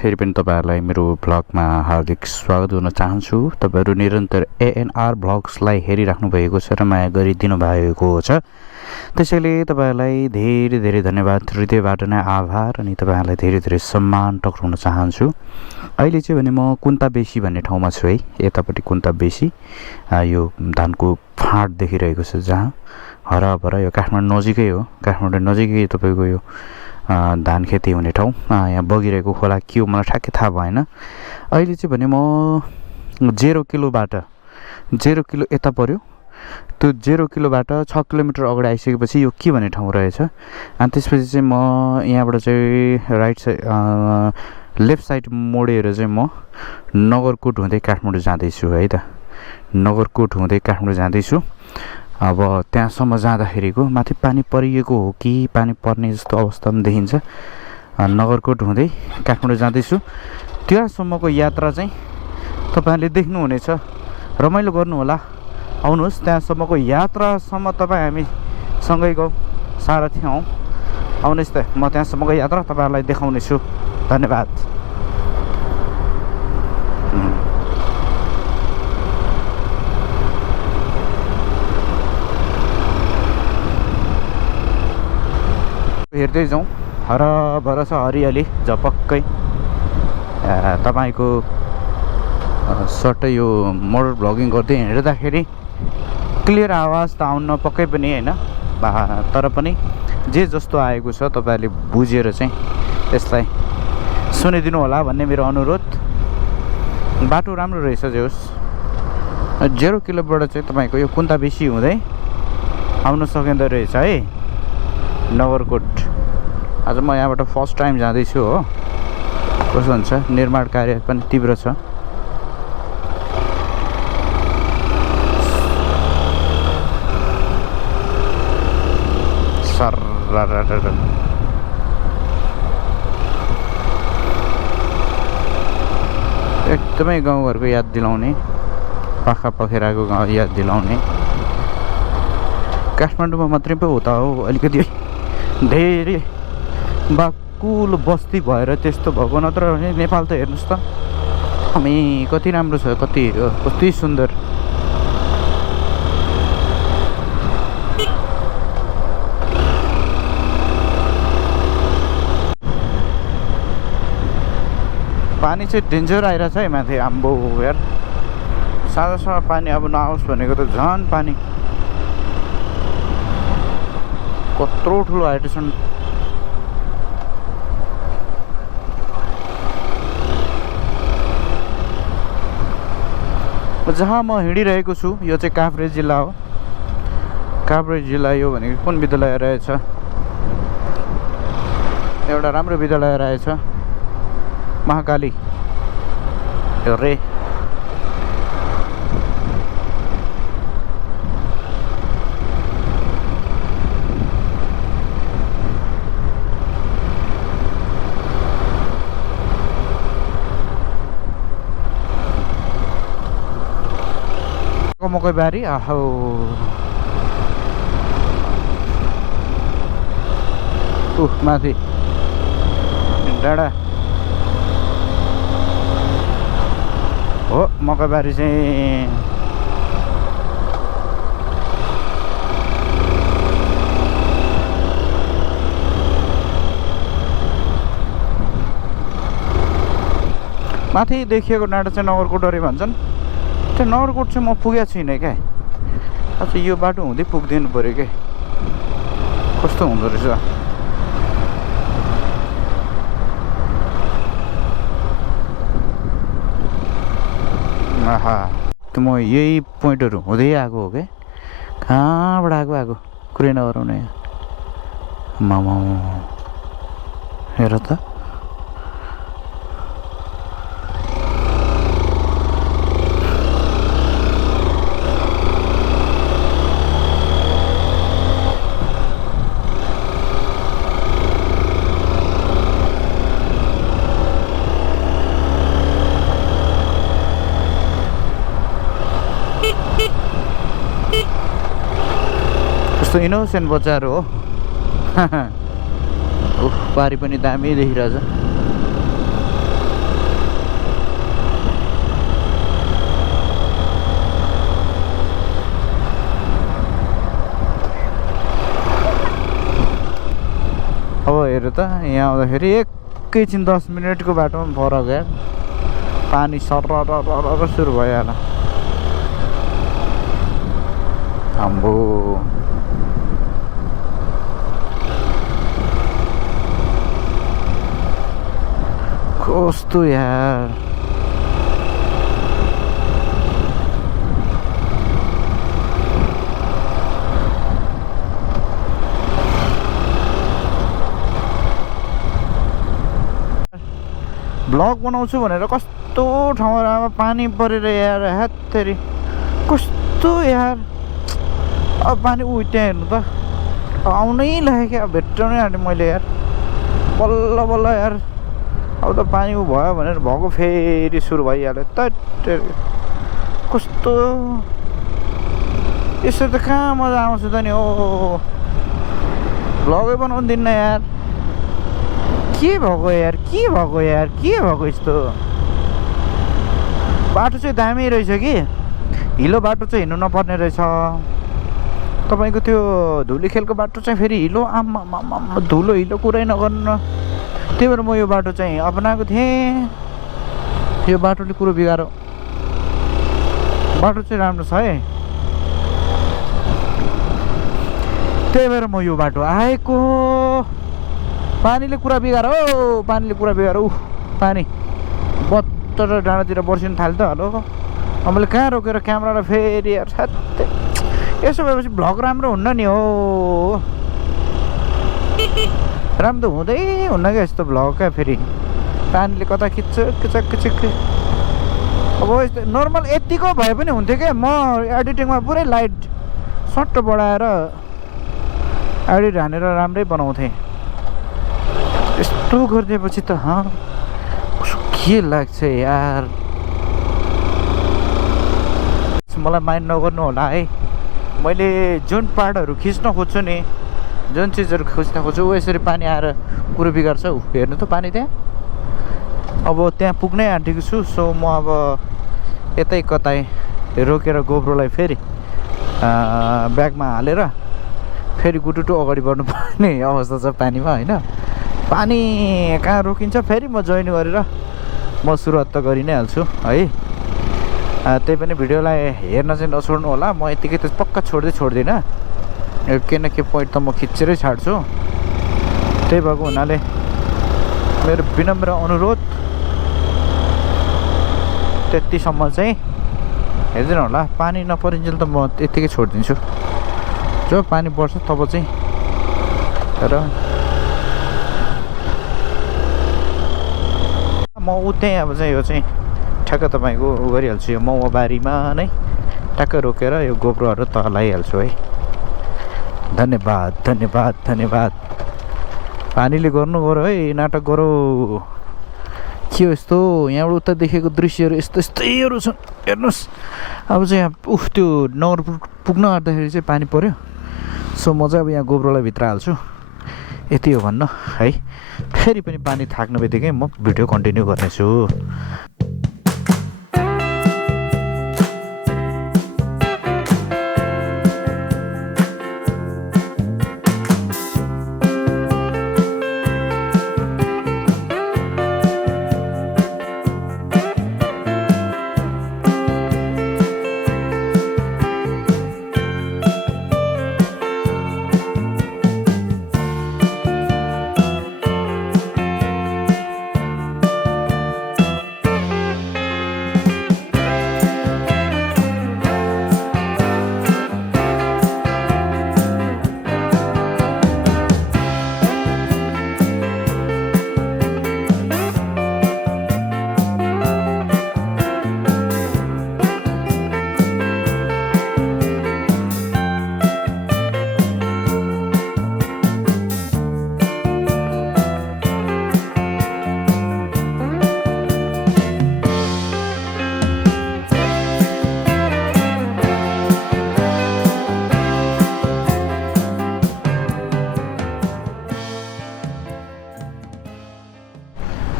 फेरि पनि तपाईहरुलाई मेरो भ्लगमा हार्दिक स्वागत गर्न चाहन्छु। तपाईहरु निरन्तर एएनआर भ्लग्सलाई हेरिराख्नु भएको छ र माया गरिदिनु भएको छ। त्यसैले तपाईहरुलाई धेरै धेरै धन्यवाद, हृदयबाट नै आभार अनि तपाईहरुलाई धेरै धेरै सम्मान टक्राउन चाहन्छु। अहिले चाहिँ भने म कुन्ताबेसी भन्ने ठाउँमा छु है। यतापट्टि कुन्ताबेसी यो धानको फाँट देखिरहेको छ जहाँ हराभरा यो काठमाडौँ नजिकै हो। काठमाडौँ नजिकै तपाईको यो धान खेती हुने ठाउँ। यहाँ बगिरहेको खोला के हो मलाई ठ्याक्कै थाहा भएन। अहिले चाहिँ भने म 0 किलोबाट 0 किलो यता पर्यो। त्यो 0 किलोबाट 6 किलोमिटर अगाडि आइसकेपछि यो के भन्ने ठाउँ रहेछ। अनि त्यसपछि चाहिँ म यहाँबाट चाहिँ राइट साइड लेफ्ट साइड मोडेर चाहिँ म नगरकोट हुँदै काठमाडौँ जाँदैछु है त। नगरकोट हुँदै काठमाडौँ जाँदैछु। अब त्यहाँसम्म जाँदाखेरिको माथि पानी परिएको हो कि पानी पर्ने जस्तो अवस्थामा देखिन्छ। नगरकोट हुँदै काठमाडौँ जाँदैछु। त्यहाँसम्मको यात्रा चाहिँ तपाईहरुले देख्नुहुनेछ, रमाइलो गर्नुहोला। आउनुहोस्, त्यहाँसम्मको यात्रासम्म तपाईँ हामी सँगै गयौँ, सारथी हौँ। आउनुहोस् त, म त्यहाँसम्मको यात्रा तपाईहरुलाई देखाउनेछु। धन्यवाद। हेर्दै जाउँ, हरभर छ हरियाली झपक्कै। तपाईको सट्टै यो मोटर भ्लगिङ गर्दै हिँड्दाखेरि क्लियर आवाज त आउन पक्कै पनि हैन, तर पनि जे जस्तो आएको छ तपाईहरुले बुझेर चाहिँ यसलाई सुनिदिनु होला भन्ने मेरो अनुरोध। बाटो राम्रो रहेछ जे होस्। 0 किलोबाट चाहिँ तपाईको यो कुन्ताबेसी हुँदै आउन सकिँदो रहेछ है नगरकोट। आज म यहाँबाट फर्स्ट टाइम जाँदैछु हो। कस्तो हुन्छ, निर्माण कार्य पनि तीव्र छ। एकदमै गाउँघरको याद दिलाउने, पाखा पखेराको गाउँ याद दिलाउने। काठमाडौँमा मात्रै पो हो त हो, अलिकति धेरै बाकुल बस्ती भएर त्यस्तो भएको, नत्र भने नेपाल त हेर्नुहोस् त हामी कति राम्रो छ, कति सुन्दर। पानी चाहिँ डेन्जर आइरहेछ है माथि। आम्बो यार, साँझसम्म पानी अब नआओस् भनेको त झन् पानी कत्रो ठुलो हाइड्रेसन। जहाँ म हिँडिरहेको छु यो चाहिँ काभ्रे जिल्ला हो। काभ्रे जिल्ला यो भनेको कुन विद्यालय रहेछ, एउटा राम्रो विद्यालय रहेछ, महाकाली रे। मकै बारी आहो, माथि डाँडा हो मकै बारी चाहिँ। माथि देखिएको डाँडा चाहिँ नगरकोटरी भन्छन्। त्यो नगरकोट चाहिँ म पुगेको छुइनँ क्या। अच्छा यो बाटो हुँदै पुग्दिनु पऱ्यो क्या, कस्तो हुँदो रहेछ। आहा, त्यो म यही पोइन्टहरू हुँदै आएको हो क्या। कहाँबाट आएको कुरै नगराउने। मामा हेर त, कस्तो इनोसेन्ट बच्चाहरू हो। बारी पनि दामी देखिरहेछ। हेर त यहाँ आउँदाखेरि एकैछिन 10 मिनटको बाटोमा फरक यार पानी सरर सुरु भइहाल्यो आम्बो कस्तो यार ब्लग बनाउँछु भनेर कस्तो ठाउँमा पानी परेर यार हातरी कस्तो यार अब पानी त्यहाँ हेर्नु त आउनै लाग्यो क्या भेट्टाउनै आँटेँ मैले यार बल्ल बल्ल यार अब त पानी भयो भनेर भएको फेरि सुरु भइहाल्यो त कस्तो यसो त कहाँ मजा आउँछ त नि हो भ्लगै बनाउनु दिन्न यार के भएको यार के भएको यार के भएको यस्तो बाटो चाहिँ दामी रहेछ कि हिलो बाटो चाहिँ हिँड्नु नपर्ने रहेछ तपाईँको त्यो धुली खेलको बाटो चाहिँ फेरि हिलो आम्मा धुलो हिलो कुरै नगर्नु त्यही भएर म यो बाटो चाहिँ अपनाएको थिएँ यो बाटोले कुरो बिगारो बाटो चाहिँ राम्रो छ है त्यही भएर म यो बाटो आएको पानीले कुरा बिगारो पानीले कुरा बिगारो पानी बत्तर डाँडातिर बर्सिनु थाल्यो त हेलो मैले कहाँ रोकेर क्यामेरालाई फेरि यार साथै यसो भएपछि भ्लग राम्रो हुन्न नि हो राम्रो त हुँदै हुन्न क्या यस्तो भ्लग क्या फेरि पानीले कता खिच्छ खिचक खिचिक अब यस्तो नर्मल यतिको भए पनि हुन्थ्यो क्या म एडिटिङमा पुरै लाइट सट्ट बढाएर एडिट हानेर राम्रै बनाउँथेँ यस्तो गरिदिएपछि त के लाग्छ यार मलाई माइन्ड नगर्नु होला है मैले जुन पार्टहरू खिच्न खोज्छु नि जुन चिजहरू खिच्न खोज्छु यसरी पानी आएर कुरो बिगार्छ हेर्नु त पानी त्यहाँ अब त्यहाँ पुग्नै आँटेको छु सो म अब यतै कतै रोकेर गोब्रोलाई फेरि ब्यागमा हालेर फेरि गुटुटु अगाडि बढ्नुपर्ने अवस्था छ पानीमा होइन पानी कहाँ रोकिन्छ फेरि म जोइन गरेर म सुरुवात त गरि नै हाल्छु है त्यही पनि भिडियोलाई हेर्न चाहिँ नछोड्नु होला म यतिकै त पक्का छोड्दिनँ के न के पोइन्ट त म खिचेरै छाड्छु त्यही भएको हुनाले मेरो विनम्र अनुरोध त्यतिसम्म चाहिँ हेर्दिनु होला पानी नपरिन्जेल त म यतिकै छोडिदिन्छु जो पानी पर्छ तब चाहिँ र म त्यहीँ अब चाहिँ यो चाहिँ ठ्याक्क तपाईँको उ गरिहाल्छु यो मौवा बारीमा नै ठ्याक्क रोकेर यो गोब्रोहरू तल लगाइहाल्छु है धन्यवाद धन्यवाद धन्यवाद पानीले गर्नु गऱ्यो है नाटक गरौ के हो यस्तो यहाँबाट उता देखेको दृश्यहरू यस्तैहरू छन् हेर्नुहोस् अब चाहिँ यहाँ त्यो नगर पुग्न आँट्दाखेरि चाहिँ पानी पऱ्यो सो म चाहिँ अब यहाँ गोब्रोलाई भित्र हाल्छु यति हो भन्न है फेरि पनि पानी थाक्ने बित्तिकै म भिडियो कन्टिन्यू गर्नेछु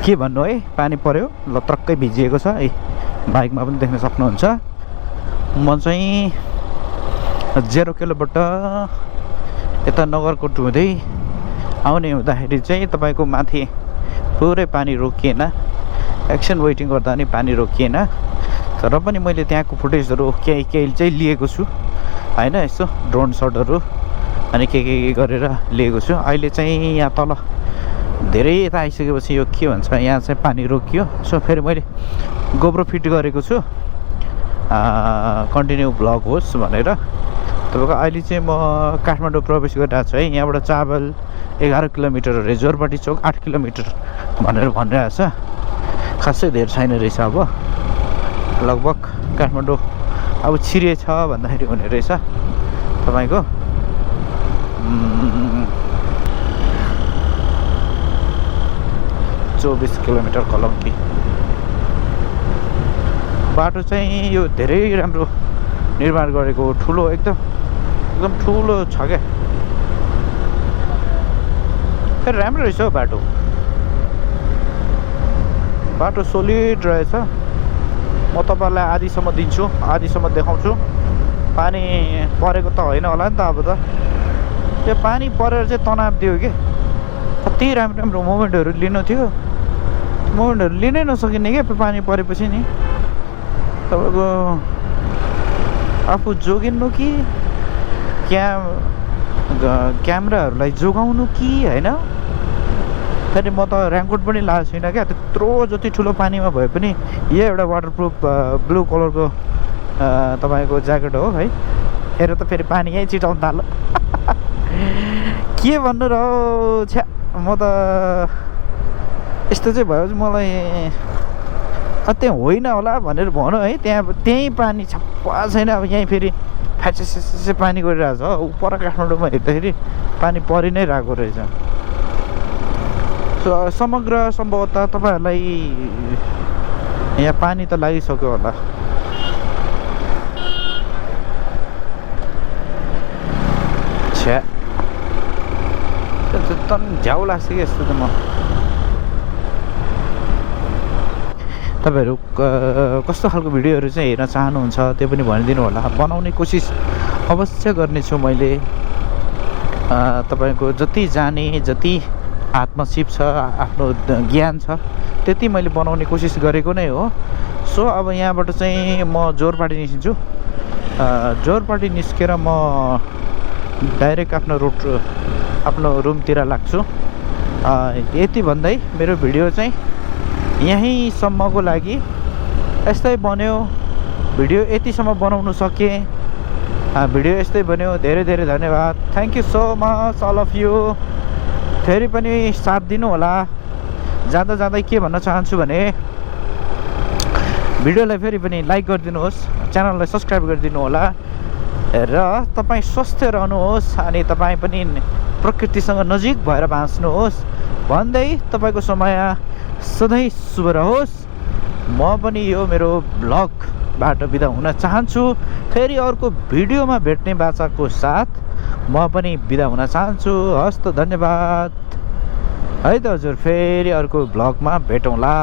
के भन्नु है पानी पर्यो लत्रक्कै भिजिएको छ है बाइकमा पनि देख्न सक्नुहुन्छ म चाहिँ 0 किलोबाट यता नगरकोट हुँदै आउने हुँदाखेरि चाहिँ तपाईँको माथि पुरै पानी रोकिएन, एकछिन वेटिङ गर्दा नि पानी रोकिएन। तर पनि मैले त्यहाँको फुटेजहरू केही चाहिँ लिएको छु होइन, यसो ड्रोन सटहरू अनि के गरेर लिएको छु। अहिले चाहिँ यहाँ तल धेरै यता आइसकेपछि यो के भन्छ, यहाँ चाहिँ पानी रोकियो। सो फेरि मैले गोप्रो फिट गरेको छु कन्टिन्यू भ्लग होस् भनेर। तपाईँको अहिले चाहिँ म काठमाडौँ प्रवेश गरिरहेको छु है। यहाँबाट चावल 11 किलोमिटर अरे, जोरपाटी चोक 8 किलोमिटर भनेर भनिरहेको छ। खासै धेरै छैन रहेछ, अब लगभग काठमाडौँ अब छिरिएछ भन्दाखेरि हुने रहेछ तपाईँको 24 किलोमिटर कलम्की। बाटो चाहिँ यो धेरै राम्रो निर्माण गरेको, ठुलो एकदम ठुलो छ क्या। फेरि राम्रो रहेछ हौ बाटो सोलिड रहेछ। म तपाईँलाई आधीसम्म दिन्छु, आधीसम्म देखाउँछु। पानी परेको त होइन होला नि त, अब त त्यो पानी परेर चाहिँ तनाव दियो कि। कति राम्रो मोमेन्टहरू लिनु थियो, मोमेन्टहरू लिनै नसकिने क्या पानी परेपछि नि। तपाईँको आफू जोगिनु कि क्यामेराहरूलाई जोगाउनु कि होइन। फेरि म त रेनकोट पनि लगाएको छुइनँ क्या। त्यत्रो जति ठुलो पानीमा भए पनि यो एउटा वाटरप्रुफ ब्लू कलरको तपाईँको ज्याकेट हो है। हेर त फेरि पानी यहीँ चिटाउनु थाल्यो। के भन्नु र छ्या, म त यस्तो चाहिँ भयो मलाई त्यहाँ होइन होला भनेर भनौँ है। त्यहीँ पानी छप्पा छैन। अब यहीँ फेरि फ्याचेसे पानी गरिरहेको छ। उपर काठमाडौँमा हेर्दाखेरि पानी परि नै रहेको रहेछ। सो समग्र सम्भवतः तपाईँहरूलाई यहाँ पानी त लागिसक्यो होला। छ्या एकदम झ्याउ लाग्छ कि यस्तो त। म तपाईँहरू कस्तो खालको भिडियोहरू चाहिँ हेर्न चाहनुहुन्छ त्यो पनि भनिदिनु होला। बनाउने कोसिस अवश्य गर्नेछु मैले। तपाईँको जति जाने, जति हातमा सिप छ, आफ्नो ज्ञान छ, त्यति मैले बनाउने कोसिस गरेको नै हो। सो अब यहाँबाट चाहिँ म जोरपाटी निस्किन्छु। जोरपाटी निस्केर म डाइरेक्ट आफ्नो रुमतिर लाग्छु। यति भन्दै मेरो भिडियो चाहिँ यहीँसम्मको लागि यस्तै बन्यो। भिडियो यतिसम्म बनाउनु सकेँ, भिडियो यस्तै बन्यो। धेरै धेरै धन्यवाद। Thank you so much all of you. फेरि पनि साथ दिनु होला। जाँदै के भन्न चाहन्छु भने भिडियोलाई फेरि पनि लाइक गरिदिनुहोस्, च्यानललाई सब्सक्राइब गरिदिनु होला र तपाईँ स्वस्थ रहनुहोस् अनि तपाईँ पनि प्रकृतिसँग नजिक भएर बाँच्नुहोस् भन्दै तपाईँको समय सधैँ शुभ रहोस्। म पनि यो मेरो ब्लगबाट बिदा हुन चाहन्छु। फेरि अर्को भिडियोमा भेट्ने बाचाको साथ म पनि बिदा हुन चाहन्छु। हस् त, धन्यवाद है त हजुर। फेरि अर्को ब्लगमा भेटौँला।